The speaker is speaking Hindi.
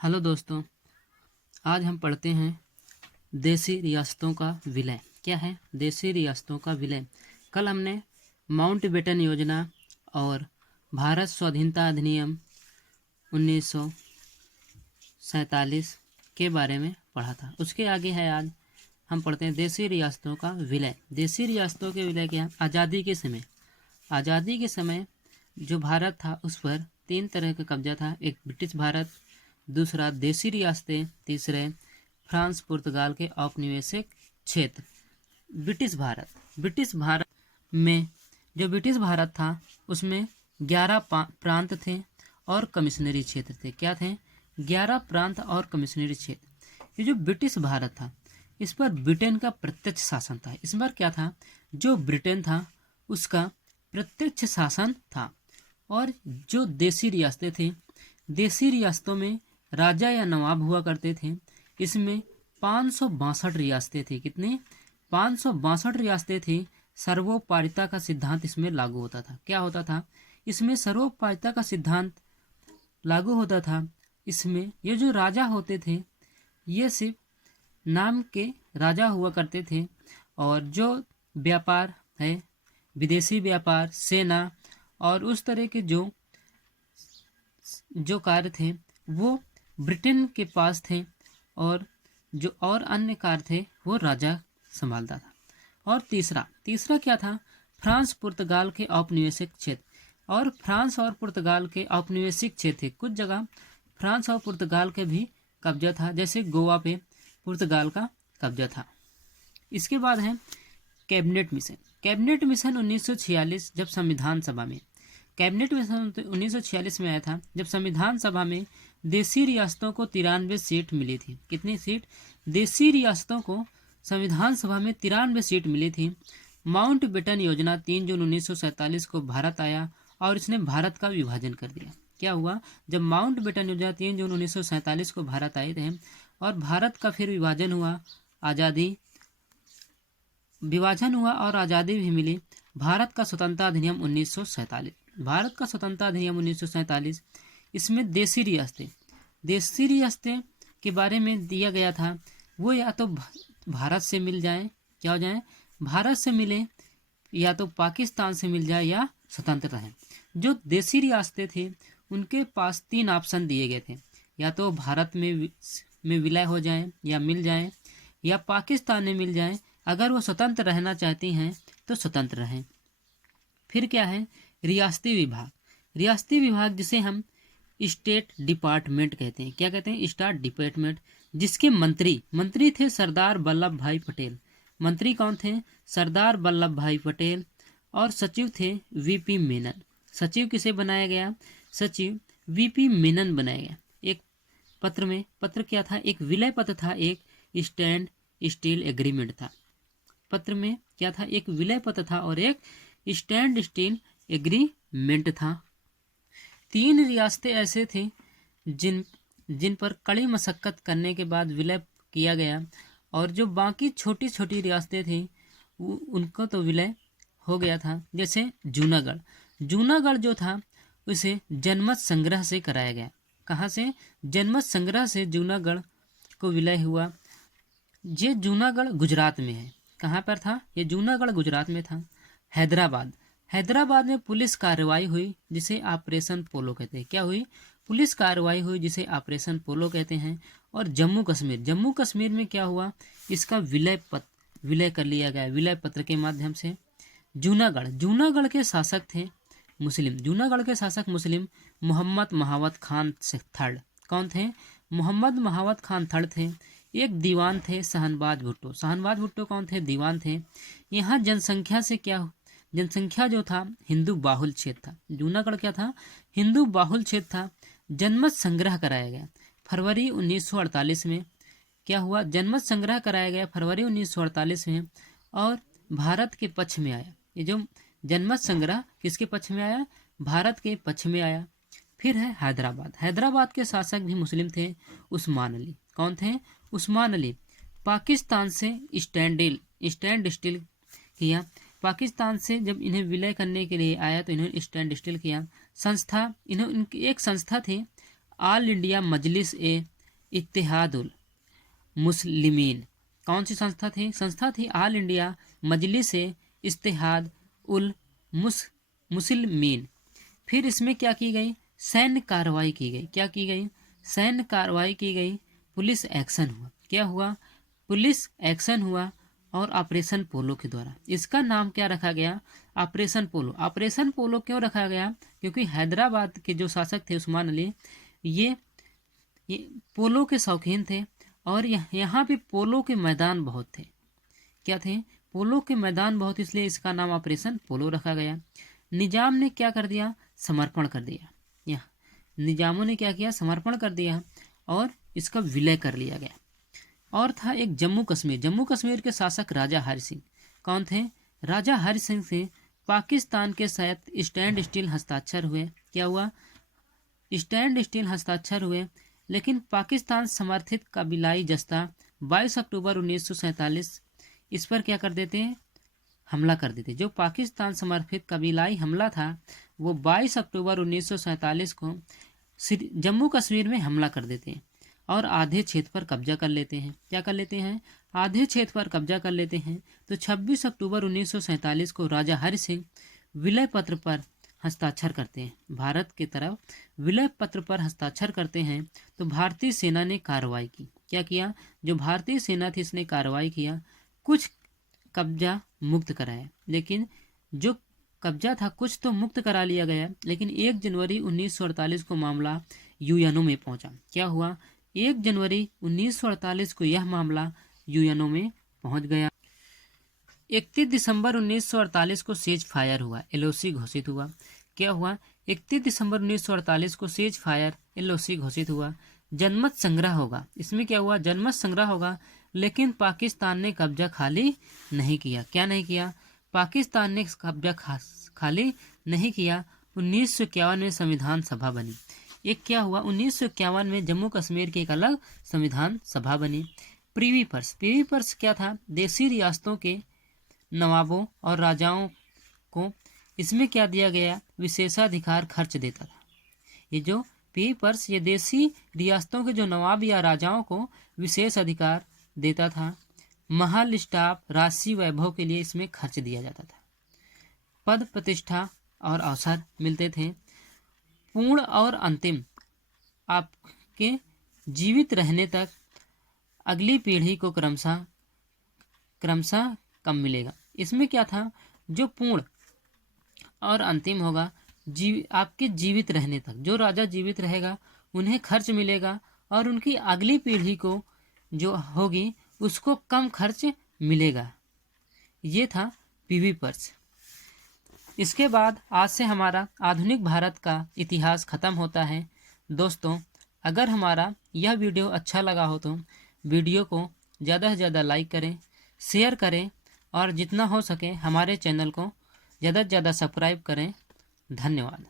हेलो दोस्तों, आज हम पढ़ते हैं देसी रियासतों का विलय। क्या है देसी रियासतों का विलय? कल हमने माउंटबेटन योजना और भारत स्वाधीनता अधिनियम 1947 के बारे में पढ़ा था। उसके आगे है आज हम पढ़ते हैं देसी रियासतों का विलय। देसी रियासतों के विलय क्या? आज़ादी के समय जो भारत था उस पर 3 तरह का कब्जा था। एक ब्रिटिश भारत, दूसरा देसी रियासतें, तीसरे फ्रांस पुर्तगाल के औपनिवेशिक क्षेत्र। ब्रिटिश भारत में जो ब्रिटिश भारत था उसमें 11 प्रांत थे और कमिश्नरी क्षेत्र थे। क्या थे? 11 प्रांत और कमिश्नरी क्षेत्र। ये जो ब्रिटिश भारत था इस पर ब्रिटेन का प्रत्यक्ष शासन था। इस बार क्या था? जो ब्रिटेन था उसका प्रत्यक्ष शासन था। और जो देसी रियासतें थी, देसी रियासतों में राजा या नवाब हुआ करते थे। इसमें 562 रियासतें थी। कितनी? 562 रियासतें थी। सर्वोपरिता का सिद्धांत इसमें लागू होता था। क्या होता था? इसमें सर्वोपरिता का सिद्धांत लागू होता था। इसमें ये जो राजा होते थे ये सिर्फ नाम के राजा हुआ करते थे और जो व्यापार है, विदेशी व्यापार, सेना और उस तरह के जो कार्य थे वो ब्रिटेन के पास थे और जो और अन्य कार्य थे वो राजा संभालता था। और तीसरा क्या था? फ्रांस पुर्तगाल के औपनिवेशिक क्षेत्र। और फ्रांस और पुर्तगाल के औपनिवेशिक क्षेत्र थे। कुछ जगह फ्रांस और पुर्तगाल के भी कब्जा था, जैसे गोवा पे पुर्तगाल का कब्जा था। इसके बाद है कैबिनेट मिशन। कैबिनेट मिशन 1946 जब संविधान सभा में कैबिनेट मिशन 1946 में आया था, जब संविधान सभा में देसी रियासतों को 93 सीट मिली थी। कितनी सीट? देसी रियासतों को संविधान सभा में 93 सीट मिली थी। माउंटबेटन योजना 3 जून 1947 को भारत आया और इसने भारत का विभाजन कर दिया। क्या हुआ? जब माउंटबेटन योजना 3 जून 1947 को भारत आए थे और भारत का फिर विभाजन हुआ और आज़ादी भी मिली। भारत का स्वतंत्रता अधिनियम 1947 इसमें देसी रियासतें के बारे में दिया गया था। वो या तो भारत से मिल जाएं, क्या हो जाएं? भारत से मिले, या तो पाकिस्तान से मिल जाए, या स्वतंत्र रहें। जो देसी रियासतें थे उनके पास 3 ऑप्शन दिए गए थे, या तो भारत में विलय हो जाएं या मिल जाएं, या पाकिस्तान में मिल जाएं। अगर वो स्वतंत्र रहना चाहती हैं तो स्वतंत्र रहें। फिर क्या है? रियासती विभाग जिसे हम स्टेट डिपार्टमेंट कहते हैं। क्या कहते हैं? स्टेट डिपार्टमेंट, जिसके मंत्री थे सरदार वल्लभ भाई पटेल। मंत्री कौन थे? सरदार वल्लभ भाई पटेल। और सचिव थे वीपी मेनन। सचिव किसे बनाया गया? सचिव वीपी मेनन बनाया गया। एक पत्र क्या था? एक विलय पत्र था, एक स्टैंड स्टील एग्रीमेंट था। पत्र में क्या था? एक विलय पत्र था और एक स्टैंड स्टील एग्रीमेंट था। 3 रियासतें ऐसे थे जिन पर कड़ी मशक्कत करने के बाद विलय किया गया, और जो बाकी छोटी छोटी रियासतें थी उनको तो विलय हो गया था। जैसे जूनागढ़ जो था उसे जनमत संग्रह से कराया गया। कहाँ से? जनमत संग्रह से जूनागढ़ को विलय हुआ। ये जूनागढ़ गुजरात में है। कहाँ पर था? ये जूनागढ़ गुजरात में था। हैदराबाद में पुलिस कार्रवाई हुई जिसे ऑपरेशन पोलो कहते हैं। क्या हुई? पुलिस कार्रवाई हुई जिसे ऑपरेशन पोलो कहते हैं। और जम्मू कश्मीर में क्या हुआ? इसका विलय कर लिया गया विलय पत्र के माध्यम से। जूनागढ़ के शासक थे मुस्लिम मोहम्मद महावत खान थर्ड। कौन थे? मोहम्मद महावत खान थर्ड थे। एक दीवान थे शहनबाज भुट्टो कौन थे? दीवान थे। यहाँ जनसंख्या जो था हिंदू बाहुल क्षेत्र था। जूनागढ़ क्या था? हिंदू बाहुल क्षेत्र था। जनमत संग्रह कराया गया फरवरी 1948 में। क्या हुआ? जनमत संग्रह कराया गया फरवरी 1948 में और भारत के पक्ष में आया। ये जो जनमत संग्रह किसके पक्ष में आया? भारत के पक्ष में आया। फिर है हैदराबाद के शासक भी मुस्लिम थे, उस्मान अली। कौन थे? उस्मान अली। पाकिस्तान से स्टैंड स्टील किया। पाकिस्तान से जब इन्हें विलय करने के लिए आया तो इन्होंने स्टैंड स्टील किया। इनकी एक संस्था थी आल इंडिया मजलिस ए इत्तेहादुल मुस्लिमीन। कौन सी संस्था थी आल इंडिया मजलिस ए इत्तेहाद उल मुस्लिमीन। फिर इसमें क्या की गई, सैन्य कार्रवाई की गई। क्या की गई, सैन्य कार्रवाई की गई, पुलिस एक्शन हुआ। क्या हुआ, पुलिस एक्शन हुआ और ऑपरेशन पोलो के द्वारा। इसका नाम क्या रखा गया, ऑपरेशन पोलो। ऑपरेशन पोलो क्यों रखा गया, क्योंकि हैदराबाद के जो शासक थे उस्मान अली, ये पोलो के शौकीन थे और यहाँ पे पोलो के मैदान बहुत थे। क्या थे, पोलो के मैदान बहुत, इसलिए इसका नाम ऑपरेशन पोलो रखा गया। निजाम ने क्या कर दिया, समर्पण कर दिया। यह निजामों ने क्या किया, समर्पण कर दिया और इसका विलय कर लिया गया। और था एक जम्मू कश्मीर के शासक राजा हरि सिंह। कौन थे, राजा हरि सिंह से पाकिस्तान के साथ स्टैंड स्टील हस्ताक्षर हुए। क्या हुआ, स्टैंड स्टील हस्ताक्षर हुए, लेकिन पाकिस्तान समर्थित कबीलाई जस्ता 22 अक्टूबर 1947 इस पर क्या कर देते हैं, हमला कर देते। जो पाकिस्तान समर्थित कबीलाई हमला था वो 22 अक्टूबर 1947 को जम्मू कश्मीर में हमला कर देते हैं और आधे क्षेत्र पर कब्जा कर लेते हैं। क्या कर लेते हैं, आधे क्षेत्र पर कब्जा कर लेते हैं। तो 26 अक्टूबर 1947 को राजा हरि सिंह विलय पत्र पर हस्ताक्षर करते हैं। भारत की तरफ विलय पत्र पर हस्ताक्षर करते हैं तो भारतीय सेना ने कार्रवाई की। क्या किया, जो भारतीय सेना थी इसने कार्रवाई किया, कुछ कब्जा मुक्त कराया। लेकिन जो कब्जा था कुछ तो मुक्त करा लिया गया, लेकिन 1 जनवरी 1948 को मामला यूएनओ में पहुंचा। क्या हुआ, 1 जनवरी 1948 को यह मामला यूएनओ में पहुंच गया। 31 दिसंबर 1948 को सेज फायर हुआ, एलओसी घोषित हुआ। क्या हुआ, 31 दिसंबर 1948 को सेज फायर एलओसी घोषित हुआ। जनमत संग्रह होगा, इसमें क्या हुआ, जनमत संग्रह होगा, लेकिन पाकिस्तान ने कब्जा खाली नहीं किया। क्या नहीं किया, पाकिस्तान ने कब्जा खाली नहीं किया। 1951 में संविधान सभा बनी। एक क्या हुआ, 1951 में जम्मू कश्मीर की एक अलग संविधान सभा बनी। प्रीवी पर्स क्या था, देसी रियासतों के नवाबों और राजाओं को इसमें क्या दिया गया, विशेषाधिकार खर्च देता था। ये जो पर्स ये देसी रियासतों के जो नवाब या राजाओं को विशेष अधिकार देता था। महल, स्टाफ, राशि, वैभव के लिए इसमें खर्च दिया जाता था। पद, प्रतिष्ठा और अवसर मिलते थे। पूर्ण और अंतिम, आपके जीवित रहने तक अगली पीढ़ी को क्रमशः कम मिलेगा। इसमें क्या था, जो पूर्ण और अंतिम होगा, आपके जीवित रहने तक, जो राजा जीवित रहेगा उन्हें खर्च मिलेगा और उनकी अगली पीढ़ी को जो होगी उसको कम खर्च मिलेगा। ये था पीवी पर्स। इसके बाद आज से हमारा आधुनिक भारत का इतिहास खत्म होता है। दोस्तों, अगर हमारा यह वीडियो अच्छा लगा हो तो वीडियो को ज़्यादा से ज़्यादा लाइक करें, शेयर करें और जितना हो सके हमारे चैनल को ज़्यादा से ज़्यादा सब्सक्राइब करें। धन्यवाद।